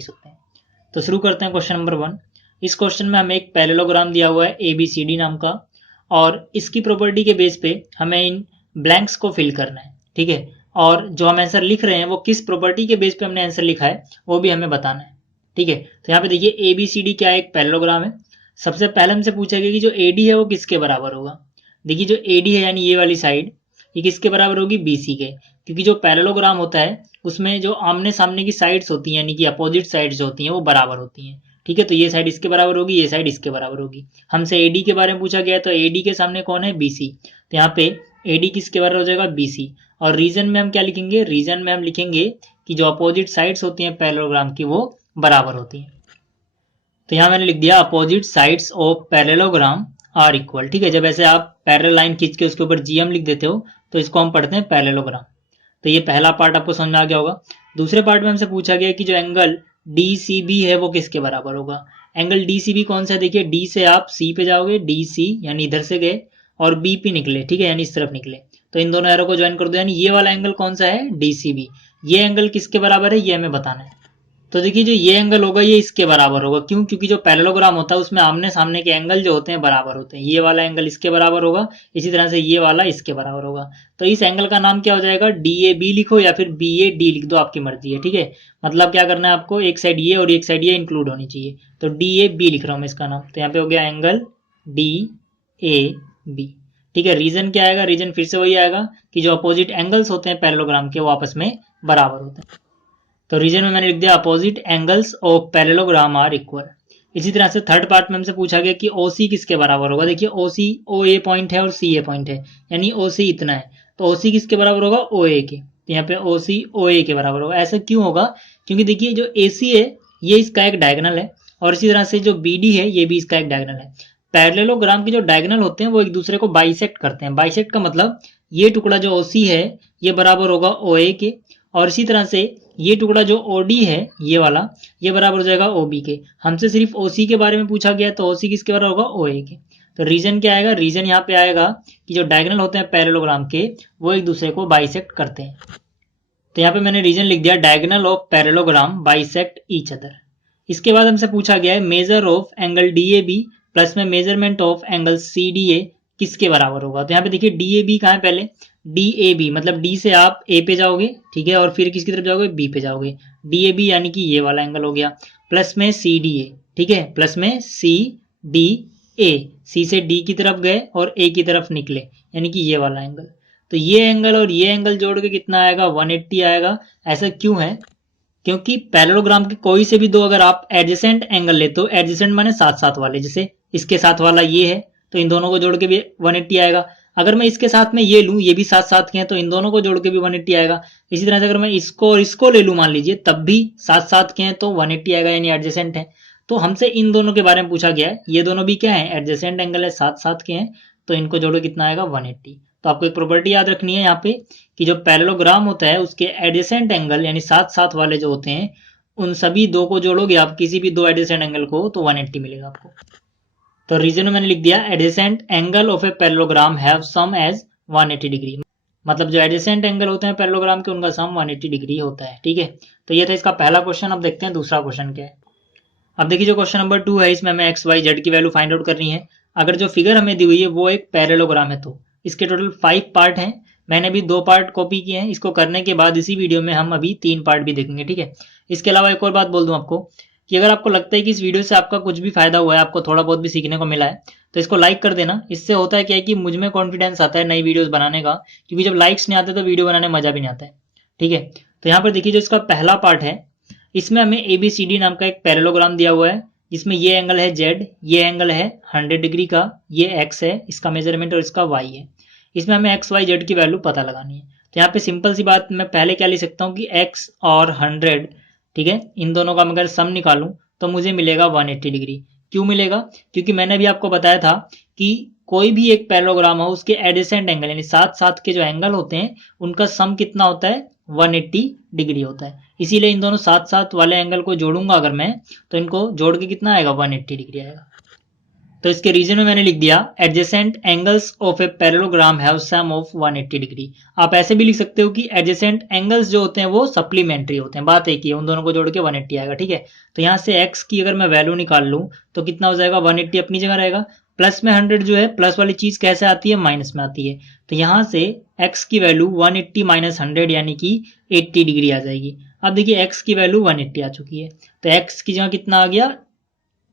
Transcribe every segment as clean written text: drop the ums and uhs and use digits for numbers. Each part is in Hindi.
सकते हैं। तो शुरू करते हैं क्वेश्चन नंबर 1। इस क्वेश्चन में हमें एक पैरेललोग्राम दिया हुआ है ABCD नाम का, और इसकी प्रॉपर्टी के बेस पे हमें इन ब्लैंक्स को फिल करना है। ठीक है, और जो हम आंसर लिख रहे हैं वो किस प्रॉपर्टी के बेस पे हमने आंसर लिखा है वो भी हमें बताना है। ठीक है, तो यहाँ पे देखिए ABCD क्या है, एक पैरेललोग्राम है। सबसे पहले हमसे पूछा गया कि जो AD है वो किसके बराबर होगा। देखिए जो AD है यानी ये वाली साइड, ये किसके बराबर होगी, BC के, क्योंकि जो पैरेललोग्राम होता है उसमें जो आमने सामने की साइड्स होती हैं यानी कि अपोजिट साइड्स होती हैं वो बराबर होती हैं। ठीक है, तो ये साइड इसके बराबर होगी, ये साइड इसके बराबर होगी। हमसे AD के बारे में पूछा गया है, तो AD के सामने कौन है, BC, तो यहाँ पे AD किसके बराबर हो जाएगा, BC। और रीजन में हम क्या लिखेंगे, रीजन में हम लिखेंगे कि जो अपोजिट साइड्स होती हैं पैरेललोग्राम की वो बराबर होती हैं। तो यहाँ मैंने लिख दिया opposite sides of parallelogram are equal. ठीक है, जब ऐसे आप पैरेलल लाइन खींच के उसके ऊपर GM लिख देते हो तो इसको हम पढ़ते हैं पैरेललोग्राम। तो ये पहला पार्ट आपको समझ में आ गया होगा। दूसरे पार्ट में हमसे पूछा गया कि जो एंगल DCB है वो किसके बराबर होगा। एंगल DCB कौन सा है, देखिए D से आप C पे जाओगे, DC यानी इधर से गए, और B पे निकले, ठीक है, यानी इस तरफ निकले, तो इन दोनों एरो को ज्वाइन कर दो, यानी ये वाला एंगल कौन सा है, DCB। ये एंगल किसके बराबर है ये हमें बताना है। तो देखिए जो ये एंगल होगा ये इसके बराबर होगा, क्यों, क्योंकि जो पैरेललोग्राम होता है उसमें आमने सामने के एंगल जो होते हैं बराबर होते हैं। ये वाला एंगल इसके बराबर होगा, इसी तरह से ये वाला इसके बराबर होगा। तो इस एंगल का नाम क्या हो जाएगा, DAB लिखो या फिर BAD लिख दो, आपकी मर्जी है। ठीक है, मतलब क्या करना है आपको, एक साइड ये और एक साइड ये इंक्लूड होनी चाहिए, तो DAB लिख रहा हूं मैं इसका नाम। तो यहाँ पे हो गया एंगल DAB। ठीक है, रीजन क्या आएगा, रीजन फिर से वही आएगा कि जो अपोजिट एंगल्स होते हैं पैरेललोग्राम के वो आपस में बराबर होते हैं। तो रीजन में मैंने लिख दिया opposite angles of parallelogram are equal. इसी तरह से थर्ड पार्ट में हमसे पूछा गया कि OC किसके बराबर होगा। देखिए OC OA पॉइंट है और CA पॉइंट है, यानी OC इतना है, तो OC किसके बराबर होगा, OA के। तो यहाँ पे OC OA के बराबर होगा। ऐसा क्यों होगा, क्योंकि देखिए जो AC है ये इसका एक डायगोनल है, और इसी तरह से जो BD है ये भी इसका एक डायगोनल है। पैरेललोग्राम के जो डायगोनल होते हैं वो एक दूसरे को बाइसेक्ट करते हैं। बाइसेक्ट का मतलब ये टुकड़ा जो OC है ये बराबर होगा OA के, और इसी तरह से ये टुकड़ा जो OD है ये वाला, ये बराबर हो जाएगा OB के। हमसे सिर्फ OC के बारे में पूछा गया, तो OC किसके बराबर होगा, OA के। तो रीजन क्या आएगा, रीजन यहाँ पे आएगा कि जो डायगोनल होते हैं पैरेललोग्राम के वो एक दूसरे को बाइसेक्ट करते हैं। तो यहाँ पे मैंने रीजन लिख दिया diagonal of parallelogram bisect each other. इसके बाद हमसे पूछा गया है measure of angle DAB plus में मेजरमेंट ऑफ एंगल CDA किसके बराबर होगा। तो यहाँ पे देखिए DAB कहाँ है, पहले DAB मतलब D से आप A पे जाओगे, ठीक है, और फिर किसकी तरफ जाओगे, B पे जाओगे। DAB यानी कि ये वाला एंगल हो गया, प्लस में CDA, ठीक है, प्लस में CDA, C से D की तरफ गए और A की तरफ निकले, यानी कि ये वाला एंगल। तो ये एंगल और ये एंगल जोड़ के कितना आएगा, 180 आएगा। ऐसा क्यों है, क्योंकि पैरेललोग्राम के कोई से भी दो अगर आप एडजेसेंट एंगल लेते हो, एडजेसेंट माने साथ साथ वाले, जैसे इसके साथ वाला ये है तो इन दोनों को जोड़ के भी 180 आएगा। अगर मैं इसके साथ में ये लूं, ये भी साथ साथ के हैं, तो इन दोनों को जोड़ के भी 180 आएगा। इसी तरह से अगर मैं इसको और इसको ले लूं मान लीजिए, तब भी साथ साथ के हैं तो 180 आएगा, यानी एडजेसेंट है। तो हमसे इन दोनों के बारे में पूछा गया है, ये दोनों भी क्या है, एडजेसेंट एंगल है, साथ साथ के हैं, तो इनको जोड़ो कितना आएगा, 180। तो आपको एक प्रॉपर्टी याद रखनी है यहाँ पे कि जो पैरेललोग्राम होता है उसके एडजेसेंट एंगल यानी साथ साथ वाले जो होते हैं उन सभी दो को जोड़ोगे आप, किसी भी दो एडजेसेंट एंगल को, तो 180 मिलेगा आपको। तो रीजन में मैंने लिख दिया adjacent angle of a parallelogram have sum as 180 degree, मतलब जो एडजेसेंट एंगल होते हैं पैरेललोग्राम के उनका सम 180 डिग्री होता है। ठीक है, तो ये था इसका पहला क्वेश्चन। अब देखते हैं दूसरा क्वेश्चन क्या है। अब देखिए जो क्वेश्चन नंबर 2 है इसमें हमें XYZ की वैल्यू फाइंड आउट करनी है। अगर जो फिगर हमें दी हुई है वो एक पैरेललोग्राम है, तो इसके टोटल 5 पार्ट हैं। मैंने अभी 2 पार्ट कॉपी किए हैं। इसको करने के बाद इसी वीडियो में हम अभी 3 पार्ट भी देखेंगे। ठीक है, इसके अलावा एक और बात बोल दूं आपको कि अगर आपको लगता है कि इस वीडियो से आपका कुछ भी फायदा हुआ है, आपको थोड़ा बहुत भी सीखने को मिला है, तो इसको लाइक कर देना। इससे होता है क्या है कि मुझ में कॉन्फिडेंस आता है नई वीडियोस बनाने का, क्योंकि जब लाइक्स नहीं आते तो वीडियो बनाने में मजा भी नहीं आता है। ठीक है, तो यहाँ पर देखिए जो इसका पहला पार्ट है इसमें हमें ABCD नाम का एक पैरेललोग्राम दिया हुआ है, जिसमें ये एंगल है Z, ये एंगल है 100 डिग्री का, ये X है इसका मेजरमेंट और इसका Y है। इसमें हमें XYZ की वैल्यू पता लगानी है। तो यहाँ पे सिंपल सी बात, मैं पहले क्या लिख सकता हूँ कि X और 100, ठीक है, इन दोनों का मैं अगर सम निकालूं तो मुझे मिलेगा 180 डिग्री। क्यों मिलेगा, क्योंकि मैंने भी आपको बताया था कि कोई भी एक पैरेललोग्राम हो उसके एडजेसेंट एंगल यानी साथ साथ के जो एंगल होते हैं उनका सम कितना होता है, 180 डिग्री होता है। इसीलिए इन दोनों साथ साथ वाले एंगल को जोड़ूंगा अगर मैं, तो इनको जोड़ के कितना आएगा, 180 डिग्री आएगा। तो इसके रीजन में मैंने लिख दिया adjacent angles of a parallelogram have sum of 180 degree. आप ऐसे भी लिख सकते हो कि एडजेसेंट एंगल्स जो होते हैं वो सप्लीमेंट्री होते हैं, बात एक ही है, उन दोनों को जोड़ के 180 आएगा। ठीक है, तो यहाँ से x की अगर मैं वैल्यू निकाल लूँ तो कितना हो जाएगा, 180 अपनी जगह रहेगा, प्लस में 100 जो है, प्लस वाली चीज कैसे आती है, माइनस में आती है, तो यहाँ से x की वैल्यू 180 माइनस 100 यानी कि 80 डिग्री आ जाएगी। अब देखिए x की वैल्यू 180 आ चुकी है, तो x की जगह कितना आ गया,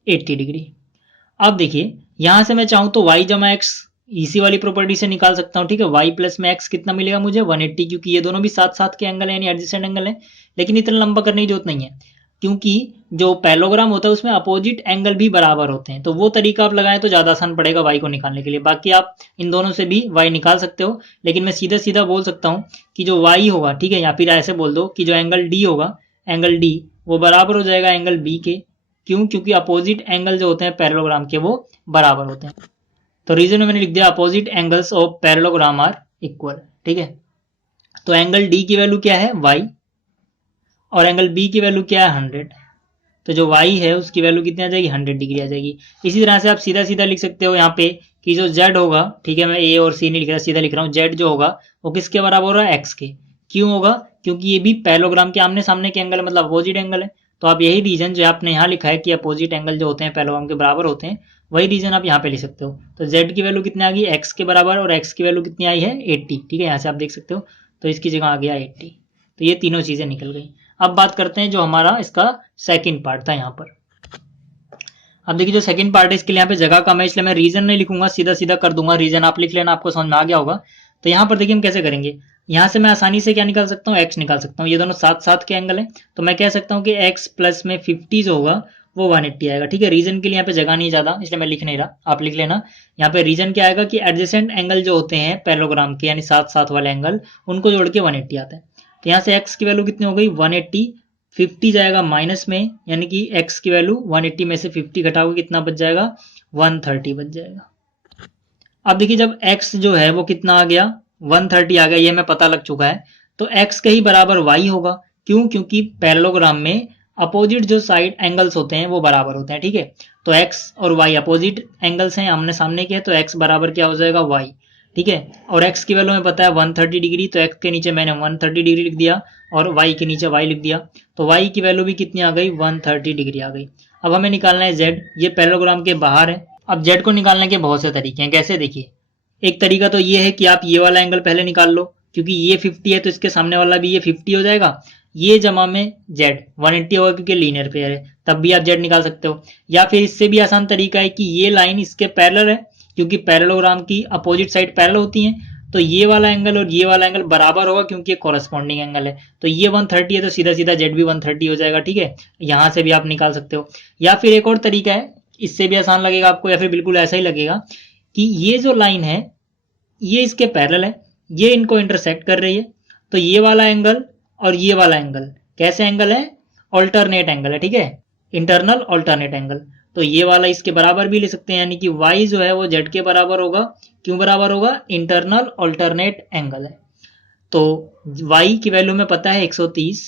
80 डिग्री। अब देखिए यहां से मैं चाहूं तो y जमा x इसी वाली प्रॉपर्टी से निकाल सकता हूं। ठीक है, y प्लस में x कितना मिलेगा मुझे, 180, क्योंकि ये दोनों भी साथ साथ के एंगल है यानी एडजेसेंट एंगल है। लेकिन इतना लंबा करने की जरूरत नहीं है, क्योंकि जो पैरेललोग्राम होता है उसमें अपोजिट एंगल भी बराबर होते हैं, तो वो तरीका आप लगाएं तो ज्यादा आसान पड़ेगा y को निकालने के लिए। बाकी आप इन दोनों से भी y निकाल सकते हो, लेकिन मैं सीधा सीधा बोल सकता हूं कि जो y होगा, ठीक है, या फिर ऐसे बोल दो कि जो एंगल d होगा, एंगल d वो बराबर हो जाएगा एंगल b के। क्यों, क्योंकि अपोजिट एंगल जो होते हैं पैरेललोग्राम के वो बराबर होते हैं। तो रीजन में मैंने लिख दिया opposite angles of parallelogram are equal. ठीक है, तो एंगल डी की वैल्यू क्या है, y, और एंगल बी की वैल्यू क्या है, 100। तो जो y है उसकी वैल्यू कितनी आ जाएगी, 100 डिग्री आ जाएगी। इसी तरह से आप सीधा सीधा लिख सकते हो यहाँ पे कि जो z होगा, ठीक है, मैं a और c नहीं लिख रहा, सीधा लिख रहा हूँ, z जो होगा वो किसके बराबर हो रहा है, x के। क्यों होगा, क्योंकि ये भी पैरेललोग्राम के आमने सामने के एंगल मतलब अपोजिट एंगल है। तो आप यही रीजन जो आपने यहाँ लिखा है कि अपोजिट एंगल जो होते हैं पैरेललोग्राम के बराबर होते हैं, वही रीजन आप यहाँ पे लिख सकते हो। तो z की वैल्यू कितनी आ गई, x के बराबर, और x की वैल्यू कितनी आई है, 80। ठीक है, यहाँ से आप देख सकते हो, तो इसकी जगह आ गया 80। तो ये तीनों चीजें निकल गई। अब बात करते हैं जो हमारा इसका सेकंड पार्ट था यहाँ पर। अब देखिए जो सेकंड पार्ट है इसके लिए यहाँ पे जगह कम है, इसलिए मैं रीजन नहीं लिखूंगा, सीधा सीधा कर दूंगा, रीजन आप लिख लेना, आपको समझ में आ गया होगा। तो यहाँ पर देखिए हम कैसे करेंगे, यहाँ से मैं आसानी से क्या निकाल सकता हूँ, x निकाल सकता हूँ, ये दोनों साथ साथ के एंगल है, तो मैं कह सकता हूँ कि x प्लस में 50 जो होगा वो 180 आएगा। ठीक है, रीजन के लिए यहाँ पे जगह नहीं ज्यादा, इसलिए मैं लिख नहीं रहा, आप लिख लेना। यहाँ पे रीजन क्या आएगा कि एडजेसेंट एंगल जो होते हैं पैरेललोग्राम के यानी साथ साथ वाले एंगल, उनको जोड़ के 180 आता है। तो यहाँ से x की वैल्यू कितनी हो गई, 180, 50 जाएगा माइनस में, यानी कि x की वैल्यू 180 में से 50 घटाओगे कितना बच जाएगा, 130 बच जाएगा। अब देखिए जब x जो है वो कितना आ गया, 130 आ गया, ये हमें पता लग चुका है। तो x के ही बराबर y होगा। क्यों, क्योंकि पैरेललोग्राम में अपोजिट जो साइड एंगल्स होते हैं वो बराबर होते हैं। ठीक है, तो x और y अपोजिट एंगल्स हैं, आमने सामने के, तो x बराबर क्या हो जाएगा, y। ठीक है, और x की वैल्यू में पता है 130 डिग्री, तो x के नीचे मैंने 130 डिग्री लिख दिया और y के नीचे y लिख दिया, तो y की वैल्यू भी कितनी आ गई, 130 डिग्री आ गई। अब हमें निकालना है z, ये पैरेललोग्राम के बाहर है। अब z को निकालने के बहुत से तरीके हैं, कैसे, देखिए एक तरीका तो ये है कि आप ये वाला एंगल पहले निकाल लो, क्योंकि ये 50 है तो इसके सामने वाला भी ये 50 हो जाएगा, ये जमा में z 180 होगा क्योंकि लीनियर पेयर है, तब भी आप z निकाल सकते हो। या फिर इससे भी आसान तरीका है कि ये लाइन इसके पैरेलल है, क्योंकि पैरेललोग्राम की अपोजिट साइड पैरेलल होती हैं, तो ये वाला एंगल और ये वाला एंगल बराबर होगा क्योंकि ये कॉरेस्पॉन्डिंग एंगल है। तो ये 130 है तो सीधा सीधा z भी 130 हो जाएगा। ठीक है, यहां से भी आप निकाल सकते हो। या फिर एक और तरीका है, इससे भी आसान लगेगा आपको, या फिर बिल्कुल ऐसा ही लगेगा कि ये जो लाइन है ये इसके पैरेलल है, ये इनको इंटरसेक्ट कर रही है, तो ये वाला एंगल और ये वाला एंगल कैसे एंगल है, ऑल्टरनेट एंगल है। ठीक है, इंटरनल ऑल्टरनेट एंगल, तो ये वाला इसके बराबर भी ले सकते हैं, यानी कि y जो है वो z के बराबर होगा। क्यों बराबर होगा, इंटरनल ऑल्टरनेट एंगल है। तो y की वैल्यू में पता है 130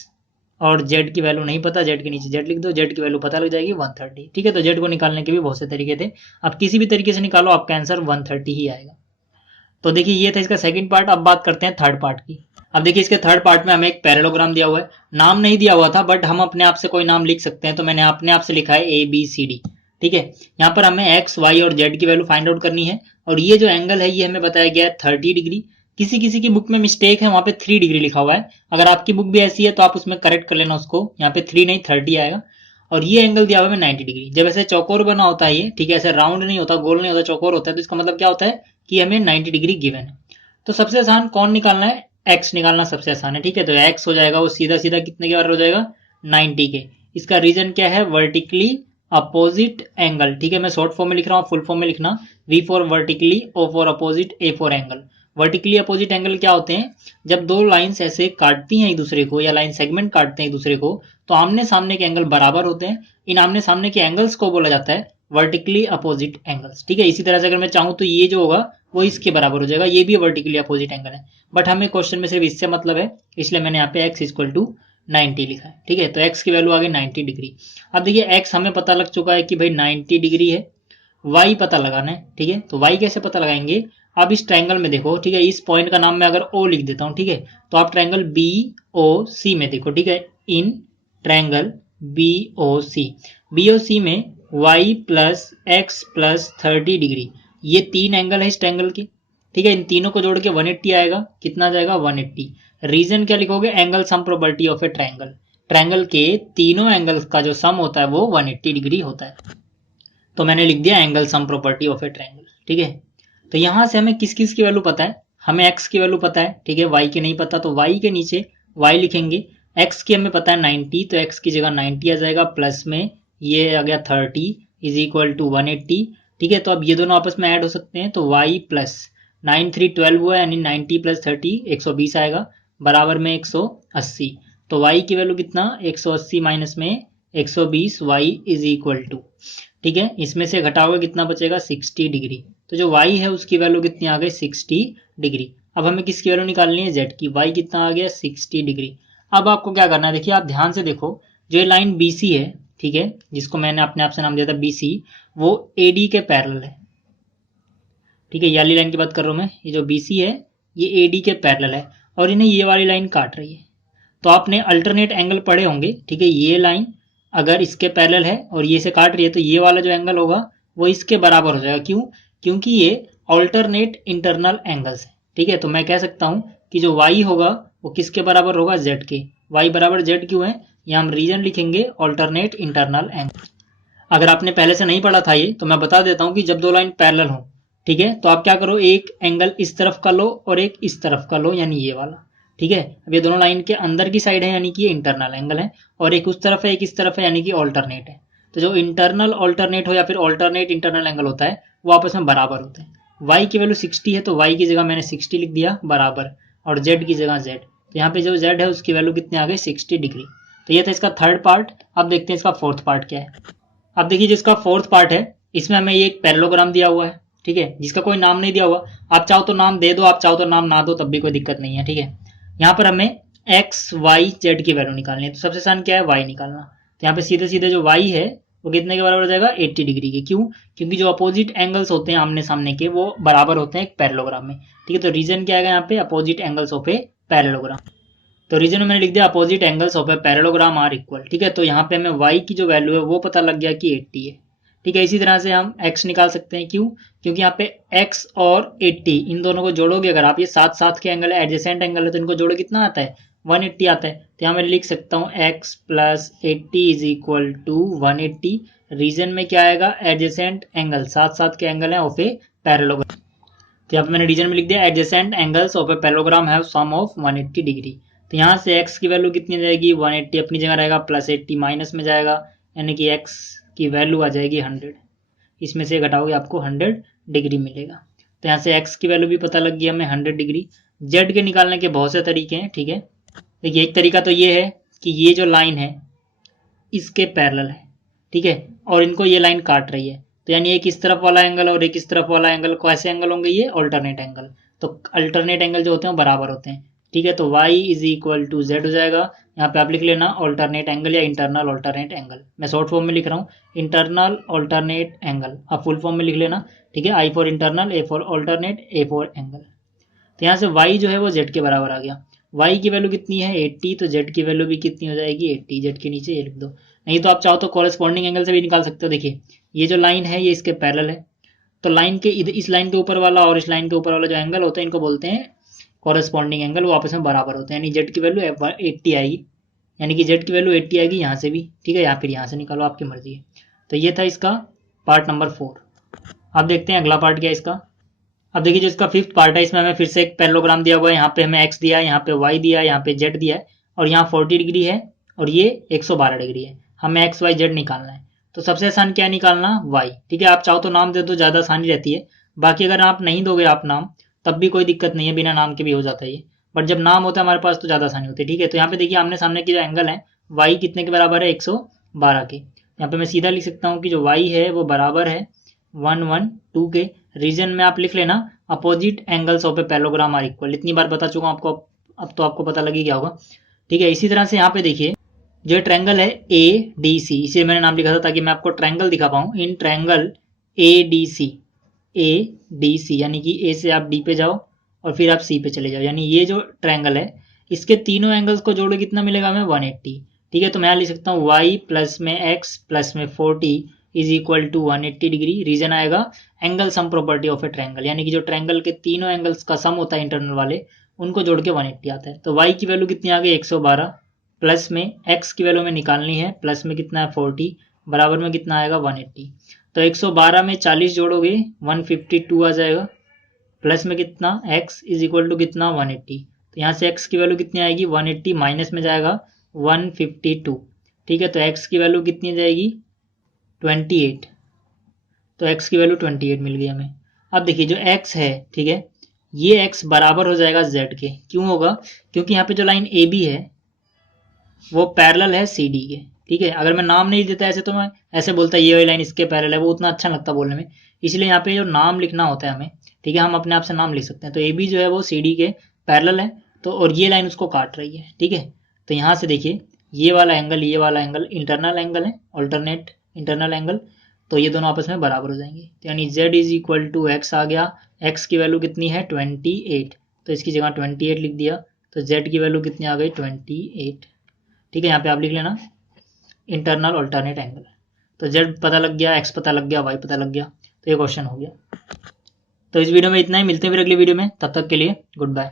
और z की वैल्यू नहीं पता, z के नीचे z लिख दो, z की वैल्यू पता लग जाएगी 130। ठीक है, तो z को निकालने के भी बहुत से तरीके थे, आप किसी भी तरीके से निकालो आपका आंसर 130 ही आएगा। तो देखिए ये था इसका सेकंड पार्ट। अब बात करते हैं थर्ड पार्ट की। अब देखिए इसके थर्ड पार्ट में हमें एक पैरेललोग्राम दिया हुआ है, नाम नहीं दिया हुआ था बट हम अपने आप से कोई नाम लिख सकते हैं, तो मैंने अपने आप से लिखा है ABCD। ठीक है, यहाँ पर हमें x, y और z की वैल्यू फाइंड आउट करनी है, और ये जो एंगल है ये हमें बताया गया है 30 डिग्री। किसी किसी की बुक में मिस्टेक है, वहां पे 3 डिग्री लिखा हुआ है, अगर आपकी बुक भी ऐसी है तो आप उसमें करेक्ट कर लेना उसको, यहाँ पे 3 नहीं 30 आएगा। और ये एंगल दिया हुआ है 90 डिग्री। जब ऐसे चौकोर बना होता है ये, ठीक है, ऐसे राउंड नहीं होता, गोल नहीं होता, चौकोर होता है, तो इसका मतलब क्या होता है कि हमें 90 डिग्री गिवन है। तो सबसे आसान कौन निकालना है, x निकालना सबसे आसान है। ठीक है, तो x हो जाएगा वो सीधा सीधा कितने के बराबर हो जाएगा, 90 के। इसका रीजन क्या है, वर्टिकली अपोजिट एंगल। ठीक है, मैं शॉर्ट फॉर्म में लिख रहा हूँ, फुल फॉर्म में लिखना, V for vertically, O for opposite, A for angle. Vertically opposite angle क्या होते हैं, जब दो लाइंस ऐसे काटती हैं एक दूसरे को, या लाइन सेगमेंट काटते हैं एक दूसरे को, तो आमने सामने के एंगल बराबर होते हैं। इन आमने सामने के एंगल्स को बोला जाता है वर्टिकली अपोजिट एंगल्स। ठीक है, इसी तरह से अगर मैं चाहूँ तो ये जो होगा वो इसके बराबर हो जाएगा, ये भी वर्टिकली अपोजिट एंगल है, बट हमें क्वेश्चन में सिर्फ इससे मतलब है, इसलिए मैंने यहाँ पे x इक्वल टू 90 लिखा है। ठीक है, तो x की वैल्यू आ गई 90 डिग्री। अब देखिए x हमें पता लग चुका है कि भाई 90 डिग्री है, y पता लगाना है, ठीक है। तो y कैसे पता लगाएंगे, आप इस ट्रायंगल में देखो, ठीक है, इस पॉइंट का नाम मैं अगर o लिख देता हूं, ठीक है, तो आप ट्रायंगल BOC में देखो, ठीक है, इन ट्रायंगल BOC में y plus x plus 30 degree, ये 3 एंगल है इस ट्रायंगल के, ठीक है। इन तीनों को जोड़ के 180 आएगा, कितना जाएगा 180। रीजन क्या लिखोगे, angle sum property of a triangle, triangle के तीनों एंगल्स का जो सम होता है वो 180 डिग्री होता है। तो मैंने लिख दिया angle sum property of a triangle, ठीक है। तो यहां से हमें किस किस की वैल्यू पता है, हमें x की वैल्यू पता है, ठीक है, y की नहीं पता, तो y के नीचे y लिखेंगे। x की हमें पता है 90, तो x की जगह 90 आ जाएगा, प्लस में ये आ गया 30 इज इक्वल टू 180, ठीक है। तो अब ये दोनों आपस में ऐड हो सकते हैं, तो y प्लस 9 3 12 हुआ, यानी 90 प्लस 30 120 आएगा, बराबर में 180। तो y की वैल्यू कितना, 180 माइनस में 120, y इज इक्वल टू, ठीक है, इसमें से घटाओगे कितना बचेगा 60 डिग्री। तो जो y है उसकी वैल्यू कितनी आ गई 60 डिग्री। अब हमें किसकी वैल्यू निकालनी है, z की, y कितना आ गया 60 डिग्री। अब आपको क्या करना है, देखिए आप ध्यान से देखो, जो ये लाइन BC है, ठीक है, जिसको मैंने अपने आप से नाम दिया था BC, वो AD के पैरेलल है, ठीक है, ये वाली लाइन की बात कर रहा हूं मैं, ये जो BC है ये AD के पैरेलल है और इन्हें ये वाली लाइन काट रही है। तो आपने अल्टरनेट एंगल पढ़े होंगे, ठीक है, ये लाइन अगर इसके पैरेलल है और ये से काट रही है तो ये वाला जो एंगल होगा वो इसके बराबर हो जाएगा। क्यों, क्योंकि ये अल्टरनेट इंटरनल एंगल्स है, ठीक है। तो मैं कह सकता हूं कि जो y होगा वो किसके बराबर होगा, z के। y बराबर z क्यों है, यहाँ हम रीजन लिखेंगे अल्टरनेट इंटरनल एंगल। अगर आपने पहले से नहीं पढ़ा था ये, तो मैं बता देता हूँ कि जब दो लाइन पैरेलल हो, ठीक है, तो आप क्या करो, एक एंगल इस तरफ का लो और एक इस तरफ का लो, यानी ये वाला, ठीक है। अब ये दोनों लाइन के अंदर की साइड है, यानी कि ये इंटरनल एंगल है, और एक उस तरफ है एक इस तरफ है, यानी कि ऑल्टरनेट है। तो जो इंटरनल ऑल्टरनेट हो या फिर ऑल्टरनेट इंटरनल एंगल होता है वो आपस में बराबर होते हैं। y की वैल्यू 60 है, तो y की जगह मैंने 60 लिख दिया बराबर, और z की जगह z, तो यहाँ पे जो z है उसकी वैल्यू कितनी आ गई 60 डिग्री। तो ये था इसका थर्ड पार्ट। अब देखते हैं इसका फोर्थ पार्ट क्या है। अब देखिए जिसका फोर्थ पार्ट है, इसमें हमें ये एक पैरेललोग्राम दिया हुआ है, ठीक है, जिसका कोई नाम नहीं दिया हुआ। आप चाहो तो नाम दे दो, आप चाहो तो नाम ना दो, तब भी कोई दिक्कत नहीं है, ठीक है। यहाँ पर हमें x y z की वैल्यू निकालनी है, तो सबसे आसान क्या है, y निकालना। तो यहाँ पे सीधे सीधे जो y है वो कितने के बराबर हो जाएगा 80 डिग्री के। क्यों, क्योंकि जो अपोजिट एंगल्स होते हैं आमने सामने के वो बराबर होते हैं एक पैरेललोग्राम में, ठीक है। तो रीजन क्या आएगा यहाँ पे, opposite angles of a parallelogram. तो रीजन में मैंने लिख दिया opposite angles of a parallelogram are equal, ठीक है। तो यहाँ पे हमें y की जो वैल्यू है वो पता लग गया कि 80 है, ठीक है। इसी तरह से हम x निकाल सकते हैं। क्यों, क्योंकि यहाँ पे x और 80 इन दोनों को जोड़ोगे अगर आप, ये साथ साथ के एंगल है, एडजेसेंट एंगल है, तो इनको जोड़ो कितना आता है 180 आता है। तो यहाँ मैं लिख सकता हूँ x plus 80 is equal to 180। Reason में क्या आएगा, एडजेसेंट एंगल, साथ साथ के एंगल है ऑफ ए पैरेललोग्राम। तो यहाँ पे मैंने रीजन में लिख दिया adjacent angles of a parallelogram have sum of 180 degree. तो यहाँ से x की वैल्यू कितनी जाएगी 180 अपनी जगह रहेगा, प्लस 80 माइनस में जाएगा, यानी कि x की वैल्यू आ जाएगी 100। इसमें से घटाओगे आपको 100 डिग्री मिलेगा। तो यहाँ से x की वैल्यू भी पता लग गई हमें 100 डिग्री। z के निकालने के बहुत से तरीके हैं, ठीक है। देखिए एक तरीका तो ये है कि ये जो लाइन है इसके पैरेलल है, ठीक है, और इनको ये लाइन काट रही है, तो यानी एक इस तरफ वाला एंगल और एक इस तरफ वाला एंगल कैसे एंगल होंगे, ये अल्टरनेट एंगल। तो अल्टरनेट एंगल जो होते हैं वो बराबर होते हैं, ठीक है। तो y is equal to z हो जाएगा। यहाँ पे आप लिख लेना अल्टरनेट एंगल या इंटरनल अल्टरनेट एंगल, मैं शॉर्ट फॉर्म में लिख रहा हूँ इंटरनल अल्टरनेट एंगल, आप फुल फॉर्म में लिख लेना, ठीक है। I for internal, A for alternate, A for angle. तो यहाँ से y जो है वो z के बराबर आ गया। y की वैल्यू कितनी है 80, तो z की वैल्यू भी कितनी हो जाएगी 80, z के नीचे ये लिख दो। नहीं तो आप चाहो तो कॉरेस्पॉन्डिंग एंगल से भी निकाल सकते हो। देखिए ये जो लाइन है ये इसके पैरेलल है, तो लाइन के इस लाइन के ऊपर वाला और इस लाइन के ऊपर वाला जो एंगल होते हैं इनको बोलते हैं कॉरेस्पॉन्डिंग एंगल, वो आपस में बराबर होते हैं, यानी z की वैल्यू 80 आएगी, यानी कि z की वैल्यू 80 आएगी यहाँ से भी, ठीक है, या फिर यहाँ से निकालो, आपकी मर्जी है। तो ये था इसका पार्ट नंबर 4। अब देखते हैं अगला पार्ट क्या है इसका। अब देखिए जो इसका फिफ्थ पार्ट है, इसमें हमें फिर से एक पैरेललोग्राम दिया हुआ है, यहाँ पे हमें x दिया है, यहाँ पे y दिया है, यहाँ पे z दिया है, और यहाँ 40 डिग्री है और ये 112 डिग्री है। हमें x y z निकालना है। तो सबसे आसान क्या निकालना, y, ठीक है। आप चाहो तो नाम दे दो, ज़्यादा आसानी रहती है। बाकी अगर आप नहीं दोगे आप नाम तब भी कोई दिक्कत नहीं है, बिना नाम के भी हो जाता है ये, बट जब नाम होता है हमारे पास तो ज़्यादा आसानी होती है, ठीक है। तो यहाँ पे देखिए आमने सामने की जो एंगल है y कितने के बराबर है 112 के। यहाँ पे मैं सीधा लिख सकता हूँ कि जो y है वो बराबर है 112 के। रीजन में आप लिख लेना opposite angles of a parallelogram are equal, इतनी बार बता चुका हूँ आपको, अब तो आपको पता लगी क्या होगा, ठीक है। इसी तरह से यहाँ पे देखिए जो ट्रायंगल है ADC, इसे मैंने नाम लिखा था ताकि मैं आपको ट्रायंगल दिखा पाऊँ। इन ट्रायंगल ADC यानी कि ए से आप डी पे जाओ और फिर आप सी पे चले जाओ, यानी ये जो ट्रायंगल है इसके तीनों एंगल्स को जोड़ो कितना मिलेगा हमें 180। ठीक है, तो मैं यहाँ लिख सकता हूँ y प्लस में x प्लस में 40 is equal to 180 degree. Reason आएगा angle sum property of a triangle, यानी कि जो ट्रायंगल के तीनों एंगल्स का सम होता है इंटरनल वाले उनको जोड़ के 180 आता है। तो y की वैल्यू कितनी आ गई 112, प्लस में x की वैल्यू में निकालनी है, प्लस में कितना है 40, बराबर में कितना आएगा 180। तो 112 में 40 जोड़ोगे 152 आ जाएगा, प्लस में कितना x इज इक्वल टू कितना 180। तो यहाँ से x की वैल्यू कितनी आएगी 180, माइनस में जाएगा 152। ठीक है, तो x की वैल्यू कितनी जाएगी 28। तो x की वैल्यू 28 मिल गई हमें। अब देखिए जो x है, ठीक है, ये x बराबर हो जाएगा z के। क्यों होगा? क्योंकि यहाँ पे जो लाइन ए बी है वो पैरेलल है सी डी के। ठीक है, अगर मैं नाम नहीं देता ऐसे तो मैं ऐसे बोलता ये वाली लाइन इसके पैरेलल है, वो उतना अच्छा लगता बोलने में, इसलिए यहाँ पे जो नाम लिखना होता है हमें, ठीक है, हम अपने आप से नाम लिख सकते हैं। तो ए बी जो है वो सी डी के पैरेलल है, तो और ये लाइन उसको काट रही है। ठीक है, तो यहाँ से देखिए ये वाला एंगल इंटरनल एंगल है, ऑल्टरनेट इंटरनल एंगल, तो ये दोनों आपस में बराबर हो जाएंगे। तो यानी z is equal to x आ गया, x की वैल्यू कितनी है 28, तो इसकी जगह 28 लिख दिया, तो z की वैल्यू कितनी आ गई 28। ठीक है, यहाँ पे आप लिख लेना इंटरनल ऑल्टरनेट एंगल। तो z पता लग गया, x पता लग गया, y पता लग गया, तो ये क्वेश्चन हो गया। तो इस वीडियो में इतना ही, मिलते हैं फिर अगली वीडियो में, तब तक के लिए गुड बाय।